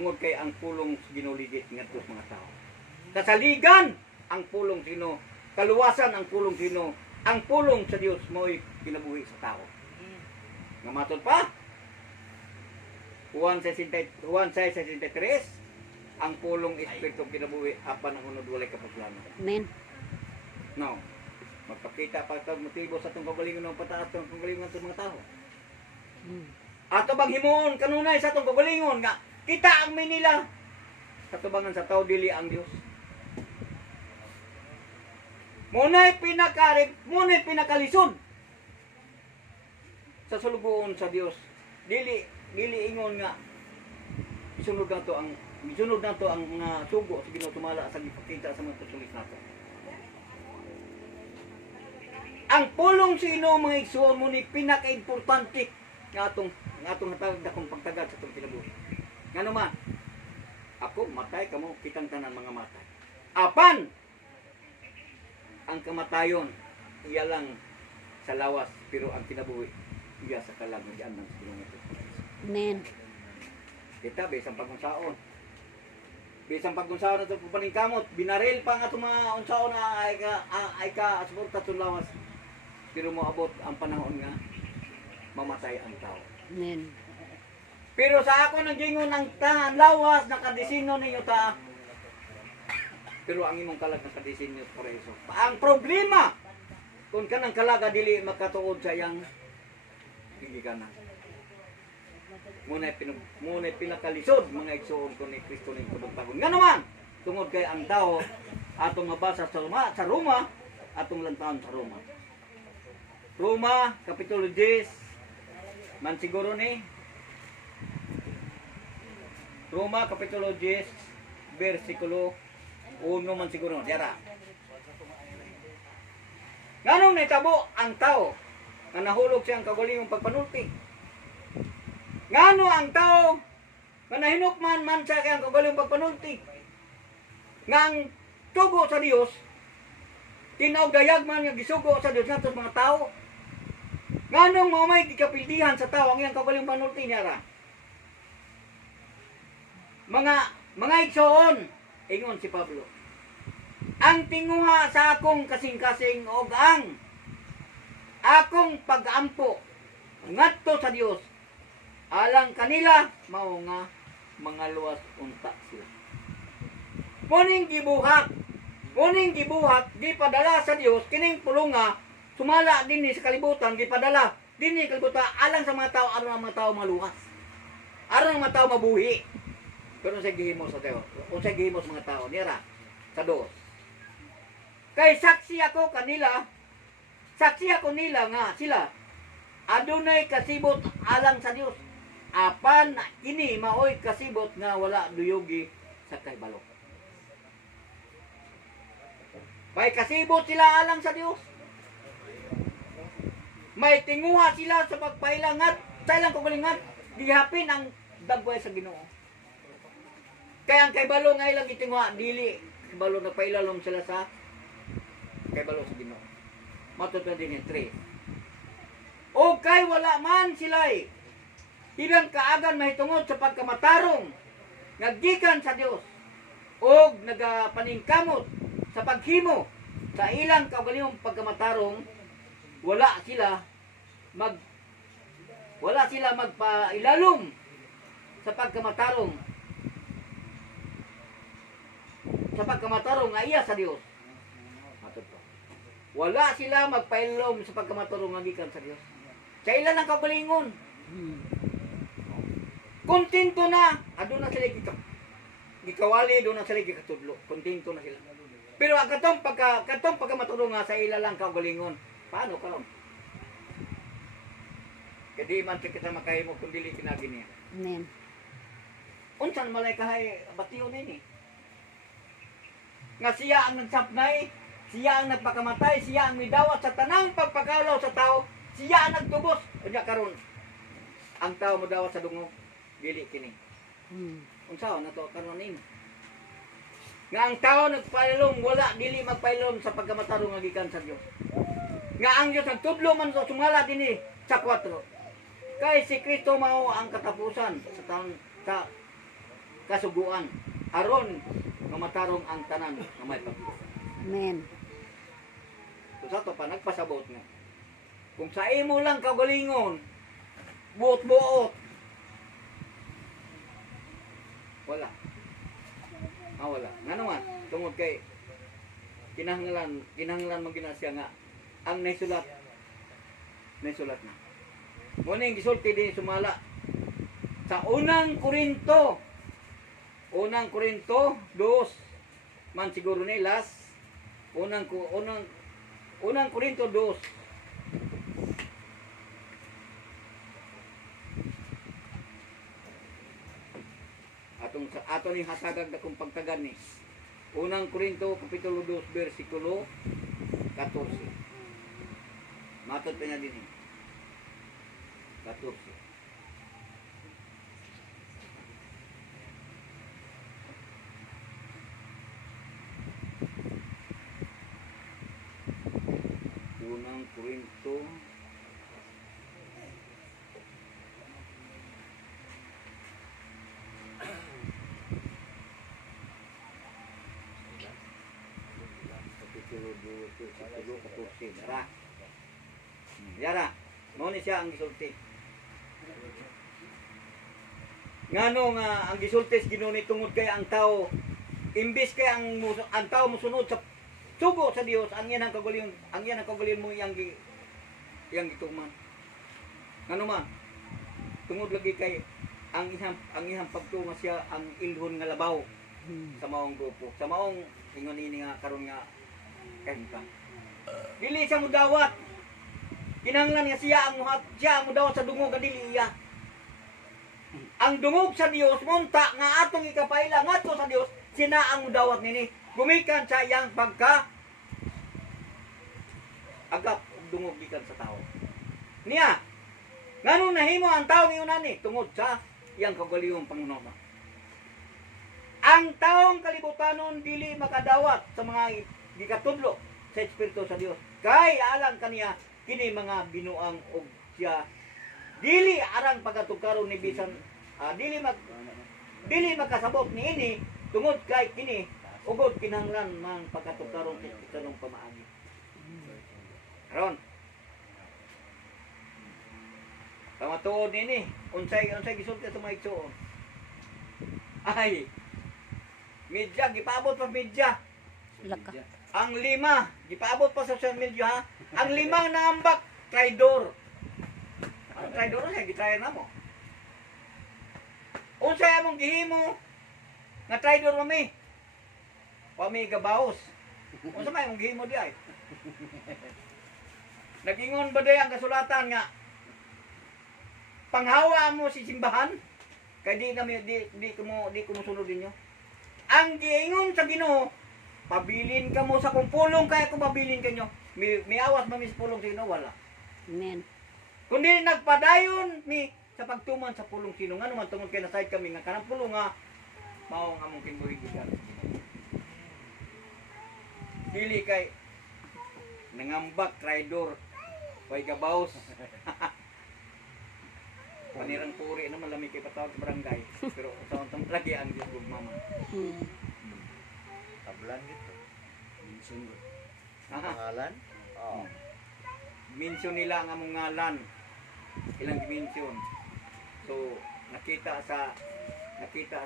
Tungod kay ang pulong ginuligit ngadto sa mga tao. Kasaligan ang pulong sino, kaluwasan ang pulong sino, ang pulong sa Dios mo'y kinabuhi sa tao. Nga matod pa, Juan 6:63, ang pulong espiritu kinabuhi apan ang unod walay kapaglanon. Amen. Now, magpakita pa ito motibo sa itong kagalingon ng pataas ng kagalingon sa mga tao. Ato bang himuon kanunay sa itong kagalingon nga kita ang Manila katubangan sa tao dili ang Dios. Muna'y pinakalisod sa sulugoon sa Dios. Dili ingon nga isunod na to ang sugo sa Ginoo tumala sa gipakita sa mga katulik nato. Ang pulong sino mga igsoon mo ni pinaka-importante nga atong hatag akong pagtagad sa itong kinabuhi. Nga naman, ako matay kamo kitang tanan mga matay. Apan ang kamatayon iya lang sa lawas pero ang kinabuhi iya sa kalagyan ng Ginoo. Amen. Kita bisang pagunsaon. Bisang pagunsaon ato paningkamot, binaril pa nga itong mga unsaon na ay ka suporta sa lawas. Pero moabot ang panahon nga mamatay ang tao. Amen. Pero sa ako nang gingon ang lawas nakadesinyo ninyo ta. Pero ang imong kalag nakadesinyo por eso. Ang problema kung kanang kalaga dili makatuod sa iyang higikanan. Muna pinakalisod mga igsoon ko ni Kristo ning pagtagon. Nga naman tungod kay ang tao atong mabasa sa Roma atong lantaon sa Roma. Roma kapitulo 10 man siguro ni Roma kapitulo 10 versikulo 1 man siguro diara. Nganong nitabo ang tao nga nahulog siyang kagulingong pagpanulti? Ngano ang tao nga nahinukman man sa kayang kagulingong pagpanulti? Ngang tugo sa Dios tinawgayag man nga gisugo sa Dios nato mga tao. Nganong mo may gikapildihan sa tao ang iyang kagulingong panulti niya? Mga igsoon, ingon si Pablo. Ang tinguha sa akong kasing-kasing og ang akong pag-ampo ngadto sa Dios alang kanila mao nga mga luwas unta sila. Muning gibuhat gipadala sa Dios kining pulunga sumala dinhi sa kalibutan gipadala dinhi kalibutan alang sa mga tao aron ang mga tao maluwas. Aron ang mga tao mabuhi. Pero sa gihimo sa Dios, unsay gihimo sa mga tao nira sa dos. Kay saksi ako nila nga sila adunay kasibot alang sa Dios. Apan ini maoy kasibot nga wala duyogi sa kahibalo. May kasibot sila alang sa Dios. May tinguha sila sa pagpailangat sa ilang kagalingan gihapin ang dagway sa Ginoo. Kaya ang kaibalo nga ilang gitinguha dili kaibalo na pailalom sila sa kaibalo sa Ginoo. Matutod din yung 3. O kay wala man sila'y ilang kaagan mahitungod sa pagkamatarong naggikan sa Dios o nagapaningkamot sa paghimo sa ilang kaugalingong pagkamatarong wala sila magpailalom sa pagkamatarong nga iya sa Dios. Wala sila magpailom sa pagkamatarong nga gikan sa Dios. Sa ilan ang kagalingon. Kontento na. Aduna sila gikawali, doon na sila gikatudlo. Kontento na sila. Pero ang katong pagkamatarong nga sa ilan lang kagalingon. Paano karon? Kadi man kita makahimo kung dili pinagi niya. Amen. Unsan malay kahay batiyon ini? Nga siya ang nagsapnay, siya ang nagpakamatay, siya ang midawat sa tanang pagpakalaw sa tao, siya ang nagtubos. Unya karon ang tao modawat sa dungog, dili kini. Unsaon nato karon nimo? Nga ang tao nagpailom, wala dili magpailom sa pagkamatarong nga gikan sa Dios. Nga ang Dios nagtudlo man sa sumala dinhi sa 4. Kay si Kristo mao ang katapusan sa taon sa kasuguan aron nga matarong ang tanan nga may pagtuo. Amen. So sa to pa nagpasabot nga kung sa imo lang kagalingon buot-buot wala. Wala. Nga naman, tungod kay kinahanglan maginasya nga ang naisulat na. Muna yung gisulti din sumala sa unang Korinto 2 man siguro nilas unang Korinto 2 aton ni hasagag na kung pagtagan ni unang Korinto kapitulo 2 versikulo 14 matod pa niya din 14 unang Korinto kapitulo 14 Yara, mo ni siya ang gisulti. Ngano nga ang gisulti sa Ginoo ni tungod kay ang tao imbis kay ang tao mosunod sa sugo sa Dios ang yan ang kagalingon mo yang gituman. Ngano man tungod lagi kay ang ihang pagtunga siya ang ilhon nga labaw sa maong grupo. Sa maong ingon ini nga karon nga kanta. Dili siya mudawat. Kinahanglan nga siya ang mudawat sa dungog nga dili iya. Ang dungog sa Dios munta nga atong ikapaila ngadto sa Dios sina ang mudawat nini. Gumikan sa iyang pagka agap dungog gikan sa tao. Niya. Ngano nahimo ang tao niunan ni tungod sa iyang kagalingong pangunahon. Ang taong kalibutanon dili makadawat sa mga gikatudlo sa Espiritu sa Dios. Kay alang kaniya kini mga binuang og siya dili arang pagatukaron ni bisan dili makasabot niini tungod kay kini ugod kinahanglan mang pagatukaron sa kanong pamaagi. Karon pamatuod nini unsay gisulti sa mga igsoon. Ay media gipaabot pa media. Laka. Ang 5 gipaabot pa sa social media ha. Ang 5 nangambak traidor. Ang traidor sa gitaya na mo. Unsay among gihimo nga traidor kami? Pami gabaos. Unsa may among gihimo di ay? Nagingon ba day ang kasulatan nga panghawa mo si simbahan kay di ko mosunod ninyo. Ang giingon sa Ginoo, pabilin ka mo sa kung pulong kaya ko mabilin kanyo. May awas mamis pulong sa Ginoo wala. Amen. Kundi nagpadayon mi sa pagtuman sa pulong sino nga naman tungod kay nasayad kami nga kanang pulong nga mao nga among kinbuhigikan. Dili kay nangambak traidor way gabaos. Panirang puri naman lami kay patawag sa barangay. Pero sa untang lagi ang Diyos gugmama. Tablan gitu. Minsun ko. Aha. Pangalan? Oo. Mention nila ang among ngalan. Ilang mention. So nakita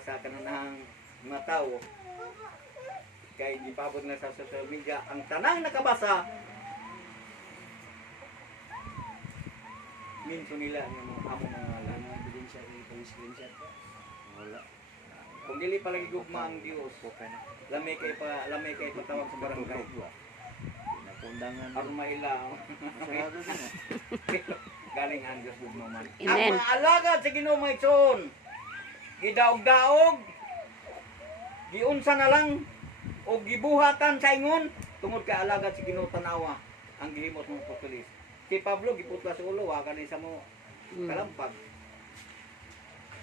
sa kananang mga tao kay gipabot na sa social media ang tanang nakabasa mention nila ang among mga ngalan. Ano ebidensya ni screenshot ko? Wala. Kung dili pa lagi gugma ang Dios, lamay kay patawag sa barangay. Nakundangan. Aron mailaw. Sarado din mo. Galing ang Diyos gugma man. Amen. Ang mga alagad sa Ginoo mga igsoon, gidaog-daog, giunsa na lang o gibuhatan sa ingon tungod kay alagad sa Ginoo tanawa ang gihimot ng apostolis. Si Pablo giputla sa ulo wa kanay sa mo kalampag.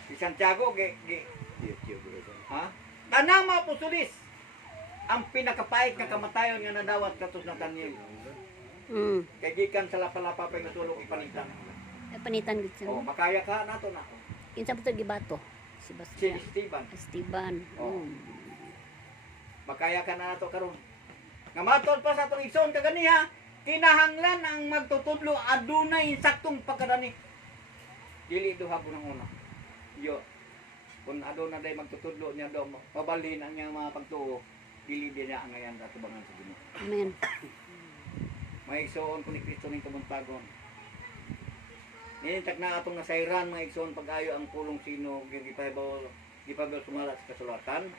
Si Santiago ha? Tanang mga apostolis ang pinakapait nga kamatayon nga nadawat katus na Daniel. Kay gikan sa lapalapa pa nga tulong ipanitan. Ay panitan gid Oh, siya. makaya ka nato na. Kinsa puto gibato? Si Sebastian. Esteban. Esteban. Oh. Mm. Makaya ka na nato karon. Nga matod pa sa atong igsoon kaganiha, kinahanglan ang magtutudlo adunay saktong pagkadani. Dili duha ko ng una. Yo. Kung aduna day magtutudlo niya do, mabalhin ang iyang mga pagtuo, dili din niya ang ngayon katubangan sa Ginoo. Amen. Mga igsoon ko ni Kristo ning kamuntagon. Ninitag na atong nasayran mga igsoon pag-ayo ang pulong sino gipahibaw sumalat sa kasulatan.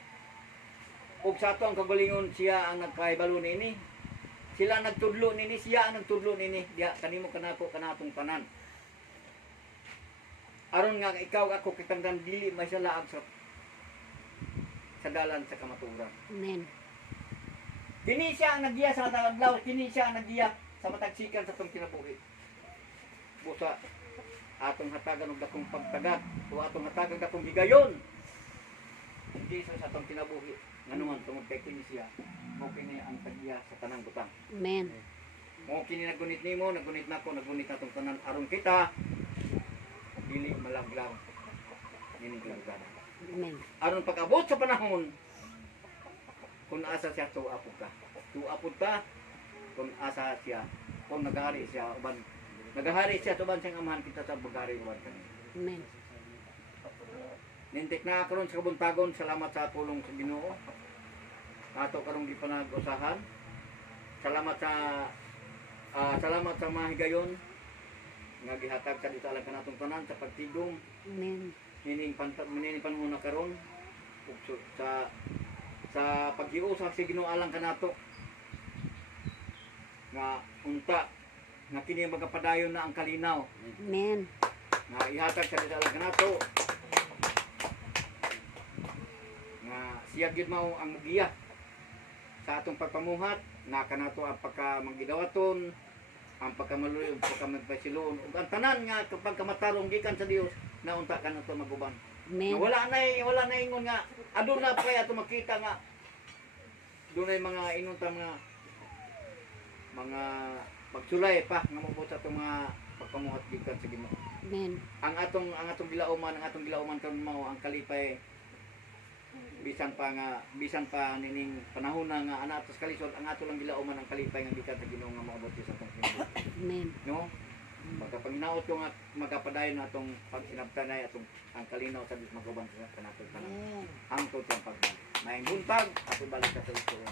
Ug sa ato ang kagalingon siya ang nagkahibalo nini. Sila nagtudlo nini, siya ang nagtudlo nini. Diha kanimo kanako kanatong tanan. Aron nga ikaw ako kitangdan dili may salaag sa dalan sa kamaturan. Amen. Kini siya ang nagiya sa matag adlaw, kini siya ang nagiya sa matag sikan sa atong kinabuhi. Busa atong hatagan og dakong pagtagad, o atong hatagan dakong higayon. Hindi sa atong kinabuhi. Nganuman tungod kay kini siya, mo kini ang tagiya sa tanang butang. Amen. Mo kini nagunit nimo, nagunit nako, nagunit natong tanan aron kita dili malaglag. Nini laglag. Amen. Aron pag-abot sa panahon kung asa siya tuapod ka. Tuapod ka kung asa siya, kung nagahari siya uban. Nagahari siya uban siyang amahan kita sa bagari uban kani. Amen. Nintik na karon sa kabuntagon, salamat sa pulong sa Ginoo. Ato karong gipanag-usahan. Salamat sa mga higayon nga gihatag sa dito alang kanatong tanan sa pagtigom. Amen. Nining panahon na karon ug sa paghiusa sa Ginoo alang kanato nga unta nga kini magapadayon na ang kalinaw Amen. nga ihatag sa dito alang kanato nga siya gyud mao ang mugiya sa atong pagpamuhat nga kanato ang pagkamanggidawaton, ang pagkamaluyo, ang pagkamagpasiloon ug ang tanan nga kapag kamatarong gikan sa Dios na unta kanato maguban. Amen. Wala na ingon nga aduna pa ato makita nga dunay mga ingon ta mga pagsulay pa nga mabot sa atong mga pagpamuhat gikan sa Ginoo. Amen. Ang atong gilauman karon mao ang kalipay bisan pa nining panahon na nga ana atos kalisod ang ato lang gilauman ang kalipay nga gikan sa Ginoo nga maabot sa atong kinabuhi. Amen. No? Pagkapanginaot ko nga magkapadayon na atong pagsinabtanay atong ang kalinaw sa Dios magaban sa kanatong tanan. Ang tutong pagbalik. Maayong buntag, ato balik sa istorya.